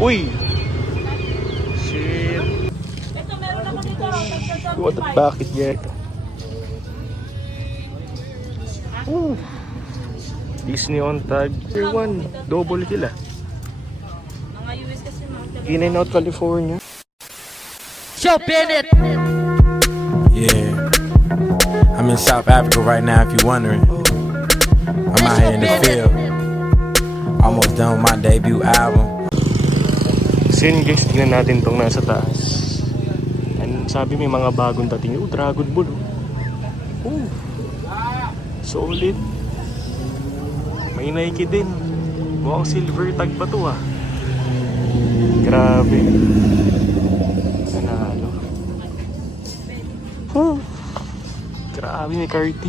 Uy! Shit! What the bakit yan? Disney on tag. Tier 1. Double kill ah. Mga US kasi mga In and out California. Yo, Bennett. Yeah, I'm in South Africa right now if you're wondering. I'm out here in the field. Almost done with my debut album. So yun guys, tingnan natin tong nasa taas. And sabi may mga bagong dating. Dragon Ball. Solid. May Nike din. Mukhang silver tag pa to ah. Grabe. Nanalo. Grabe, may Carti.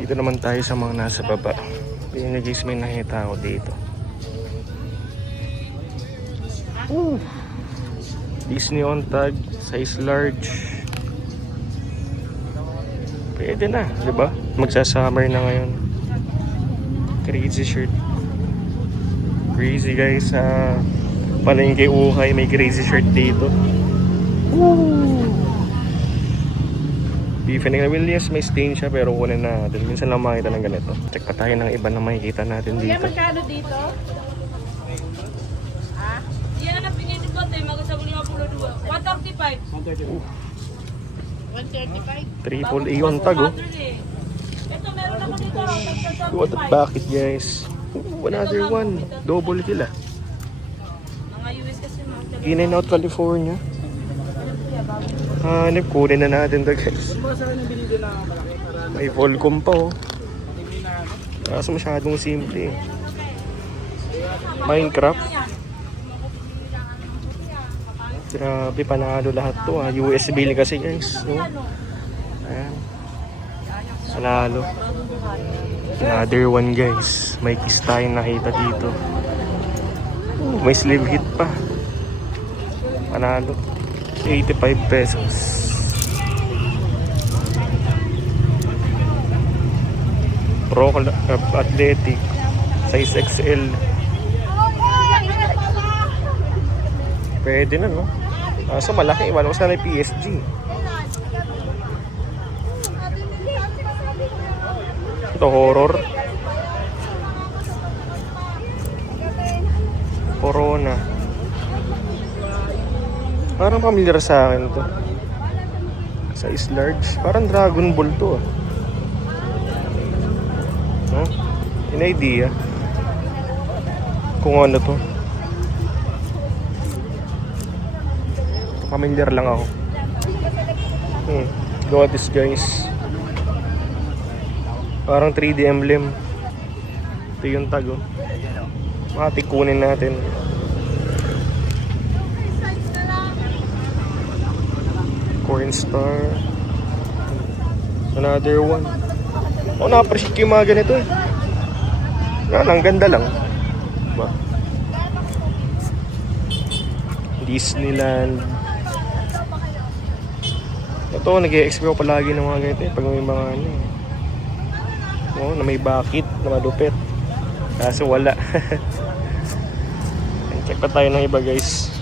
Dito naman tayo sa mga nasa baba. Yun guys, may nakita ako dito. Disney on tag, size large. Pwede na, di ba? Magsa-summer na ngayon. Crazy shirt. Crazy guys, palengke Ukay, may crazy shirt dito. Tiffany Williams, may stain siya pero kunin natin. Minsan lang makita ng ganito. Check pa tayo ng iba na makikita natin Kaya dito. magkano dito? Ha? Yan ang pinili ko tayo, magkasabuli nga pulo 2. 135. 135. Triple A on tag oh. Ito meron ako dito. What the bakit guys? Another one. Double kill ah. Mga US kasi mga In and out California. Hanip, kunin na natin to guys. May Volcom pa oh. Kaso masyadong simple eh. Minecraft. Grabe, panalo lahat to ah. USB kasi guys no? Ayan. Panalo. Another one guys. May kiss tayong nakita dito. May sleeve hit pa. Panalo. 85 pesos. Pro Athletic size XL. Pwede na no. So malaki, iwan ko sana yung PSG. Ito horror. Corona. Parang familiar sa akin to. Size large. Parang Dragon Ball to. No? In idea. Kung ano to. Familiar lang ako. Look at this guys. Parang 3D emblem. Ito yung tag oh. Matikunin natin. Cornstar. Another one. Oh, na-appreciate ko yung mga ganito eh. Ang ganda lang. Diba? Disneyland. Ito, nag-i-explore ko palagi ng mga ganito eh. Pag may mga ano eh. Oh, na may bakit, na malupit. Kaso wala. Check pa tayo ng iba guys.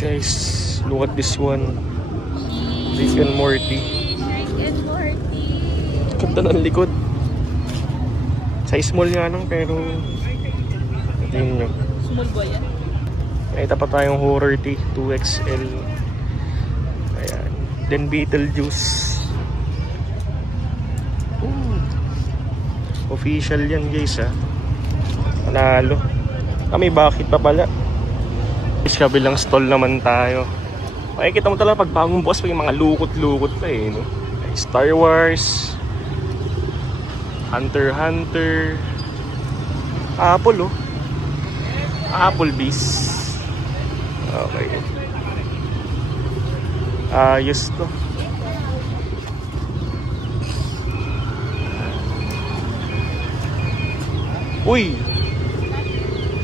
Guys, look at this one. Rick and Morty. Ganda ng likod. Size small nga lang pero yun yun. Small boy yan. Nakita pa tayong horror tea 2XL. Ayan. Then Beetlejuice. Official yan guys ha. Panalo. May bakit pa pala. Sa kabilang stall naman tayo. Makikita mo talaga pag bagong boss, may mga lukot-lukot pa eh, no? Star Wars, Hunter x Hunter, Apple oh. Applebee's. Okay. Ayos to. Uy!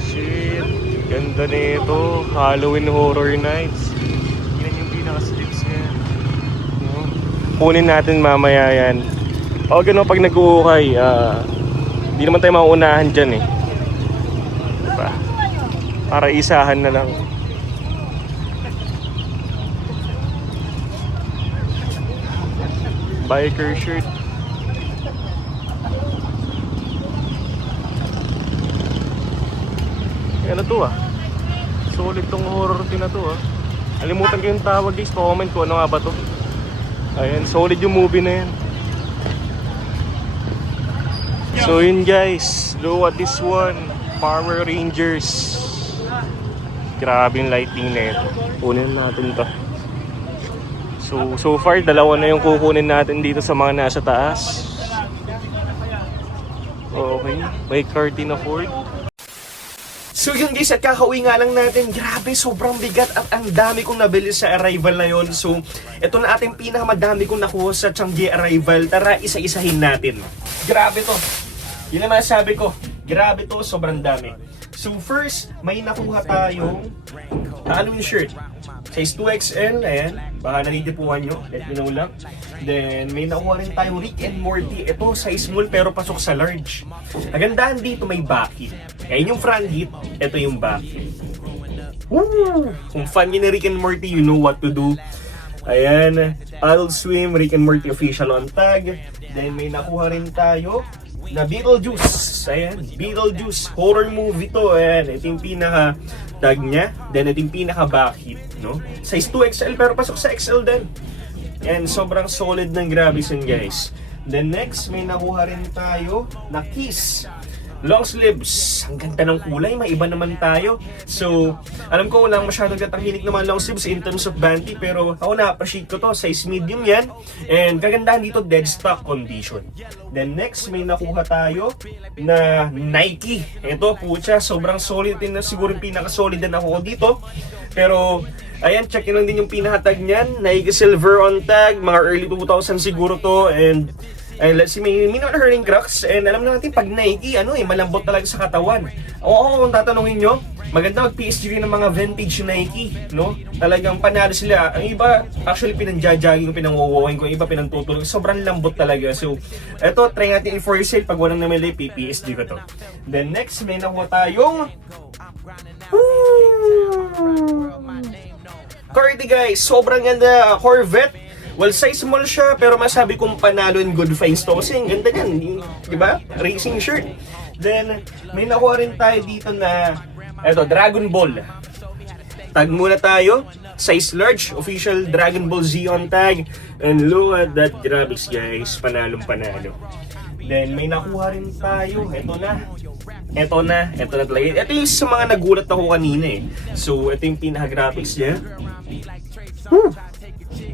Shit! Ganda nito. Halloween Horror Nights. Yan yung pinaka-sleep Kunin natin mamaya yan. O gano'n pag nag-uukay, hindi naman tayo mauunahan dyan eh. Diba? Para isahan na lang. Biker shirt. Ano to solid tong horror din na to Alimutan ko yung tawag guys, comment ko ano nga ba to. Ayan, solid yung movie na yan. So yun guys, look at this one, Power Rangers. Grabe yung lighting na ito. Kunin natin to. So far, dalawa na yung kukunin natin dito sa mga nasa taas. Okay, may curtain na Ford. So yun guys, at kakauwi nga lang natin. Grabe, sobrang bigat at ang dami kong nabili sa arrival na yon. So, ito na ating pinakamadami kong nakuha sa Changi arrival. Tara, isa-isahin natin. Grabe to. Yun naman sabi ko. Grabe to, sobrang dami. So first, may nakuha tayong Halloween shirt. Size 2XL, ayan. Baka nanitipuhan nyo, let me know lang. Then, may nakuha rin tayong Rick and Morty. Ito, size small pero pasok sa large. Nagandahan dito, may backit. Ayan yung front hit, ito yung backit. Woo! Kung fan nyo ni Rick and Morty, you know what to do. Ayan, Adult Swim, Rick and Morty official on tag. Then, may nakuha rin tayo na Beetlejuice. Ayan, Beetlejuice. Horror movie to. Ayan, ito yung pinaka-tag niya. Then, ito yung pinaka-backit. No? Size 2XL pero pasok sa XL din. And sobrang solid ng Grabison guys. Then next, may nakuha rin tayo na Kiss. Long sleeves. Ang ganda ng kulay, maiba naman tayo. So, alam ko walang masyadong katanghilik naman long sleeves in terms of banty, pero ako na-appreciate ko to. Size medium yan. And kagandahan dito, dead stock condition. Then next, may nakuha tayo na Nike. Ito, pucha, sobrang solid din na, siguro yung pinaka-solid din ako dito. Pero, ayan, check lang din yung pinaka-tag niyan. Nike Silver on tag, mga early 2000 siguro to. And let's see, may minor hurling cracks. And alam natin, pag Nike, malambot talaga sa katawan. Oo, kung tatanungin nyo, maganda mag-PSG ng mga vintage Nike, no? Talagang panalo sila. Ang iba, actually, pinanjajaging, pinanguwawin ko. Ang iba, pinantutulog. Sobrang lambot talaga. So, eto, try natin i-for sale. Pag walang namili, PSG ko to. Then next, may nakuha tayong Cordy guys. Sobrang ganda. Corvette. Well, size small siya, pero masabi kong panalo in good finds to. Kasi ang ganda yan, di ba? Racing shirt. Then, may nakuha rin tayo dito na, eto, Dragon Ball. Tag muna tayo. Size large, official Dragon Ball Z on tag. And look at that graphics guys, panalong panalo. Then, may nakuha rin tayo. Ito na talaga. Ito yung sa mga nagulat ako kanina eh. So, ito yung pinaka-graphics niya.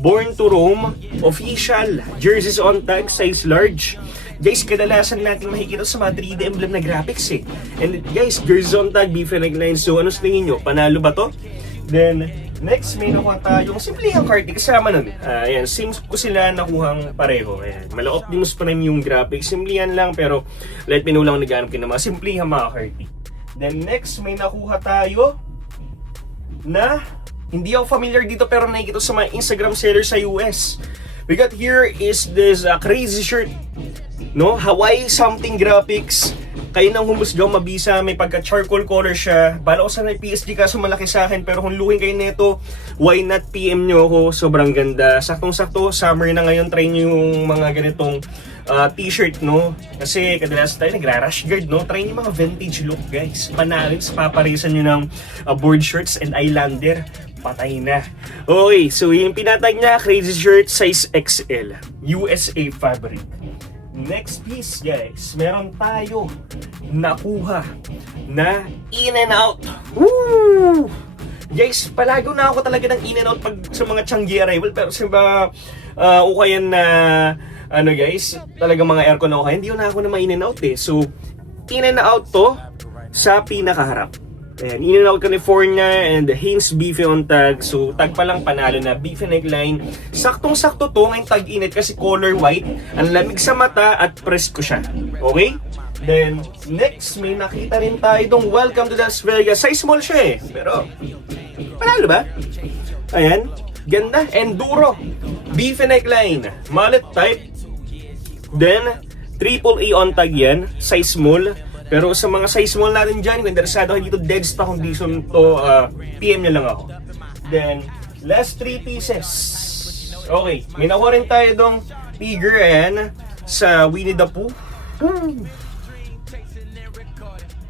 Born to Roam, official, jerseys on tag, size large. Guys, kadalasan natin makikita sa mga 3D emblem na graphics eh. And guys, jerseys on tag, BFNEG line. So ano sa tingin nyo? Panalo ba to? Then, next may nakuha tayong simplihang card kasama nun. Ayan, same ko sila nakuhang pareho. Ayan, mala-optimus pa rin yung graphics. Simplihan lang, pero let me know lang naghanap kayo ng mga simplihang mga card. Then next, may nakuha tayo na hindi ako familiar dito pero nakikita sa mga Instagram sellers sa US. We got here is this crazy shirt. No? Hawaii something graphics. Kayo nang humusgaw, mabisa, may pagka charcoal color siya. Bala ko sana PSG kaso malaki sa akin, pero kung looking kayo nito, why not PM nyo ako? Sobrang ganda. Saktong-sakto, summer na ngayon, try nyo yung mga ganitong t-shirt, no? Kasi kadalasan tayo nagra-rash guard, no? Try nyo mga vintage look, guys. Panalis, paparisan nyo ng board shirts and eyelander. Patay na. Okay, so yung pinatag niya, crazy shirt, size XL. USA fabric. Next piece, guys. Meron tayo nakuha na in and out. Woo! Guys, palago na ako talaga ng in and out pag sa mga Changi arrival. Pero sa mga ukayan na guys, talagang mga aircon na ukayan, hindi na ako na ma-in and out eh. So, in and out to sa pinakaharap. Ayan, in and out California and Hanes Beefy on tag. So, tag pa lang panalo na Beefy neckline. Saktong-sakto to ngayong tag-init kasi color white. Ang lamig sa mata at press ko siya. Okay? Then, next, may nakita rin tayo itong Welcome to Las Vegas. Size small siya eh. Pero, panalo ba? Ayan. Ganda. Enduro. Beef neckline, mullet type. Then, AAA on tag yan, size small. Pero sa mga size small natin dyan, kung interesado kayo dito, dead stock condition to, PM nyo lang ako. Then, last 3 pieces. Okay, may nakuha rin tayo dong figure ayan, sa Winnie the Pooh.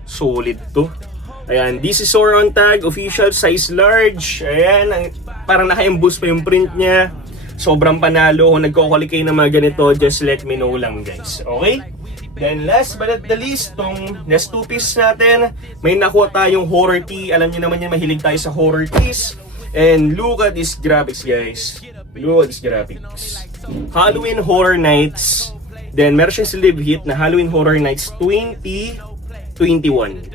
Solid to. Ayan, this is Sora on tag, official size large. Ayan, parang naka-emboss pa yung print niya. Sobrang panalo. Kung nagko-collect kayo ng mga ganito, just let me know lang guys. Okay? Then last but not the least, tong last 2 pieces natin, may nakuha tayong horror tee. Alam niyo naman yan, mahilig tayo sa horror tees. And look at this graphics guys. Look at this graphics. Halloween Horror Nights. Then meron siyang sleeve hit na Halloween Horror Nights 2021.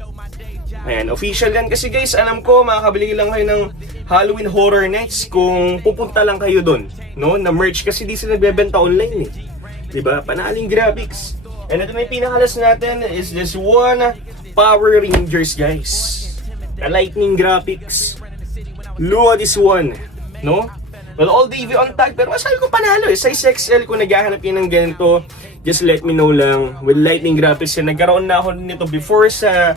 Ayan, official yan kasi guys, alam ko makakabili lang kayo ng Halloween Horror Nights kung pupunta lang kayo doon, no? Na merch kasi di sila nagbebenta online eh. 'Di ba? Panaling graphics. And ito na yung pinakalas natin is this one Power Rangers guys. A lightning graphics. Look at this one, no? Well, all DV on tag, pero masabi ko panalo eh. Size XL, kung naghahanap yun ng ganito, just let me know lang. With lightning graphics yan, nagkaroon na ako nito before sa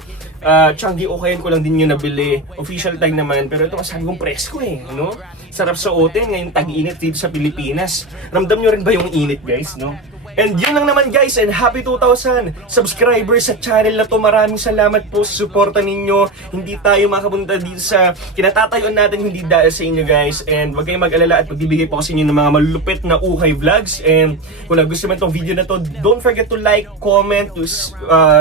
Changi Okayan ko lang din yung nabili. Official tag naman, pero ito masabi kong presko eh, no? Sarap sa oten, ngayon tag-init dito sa Pilipinas. Ramdam nyo rin ba yung init guys, no? And yun lang naman guys, and happy 2,000 subscribers sa channel na to. Maraming salamat po sa suporta ninyo. Hindi tayo makapunta dito sa kinatatayuan natin hindi dahil sa inyo guys. And wag kayong mag-alala at magbibigay po kasi inyo ng mga malulupit na ukay vlogs. And kung nagustuhan tong video na to, don't forget to like, comment,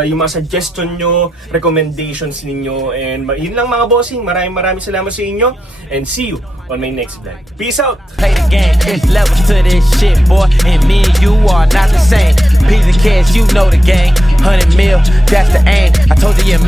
yung mga suggestion nyo, recommendations ninyo. And yun lang mga bossing, maraming salamat sa inyo. And see you on my next vlog. Peace out! Play the game, there's levels to this shit, boy. And me and you are not the same. Peas and cash, you know the game. 100 mil, that's the aim. I told you,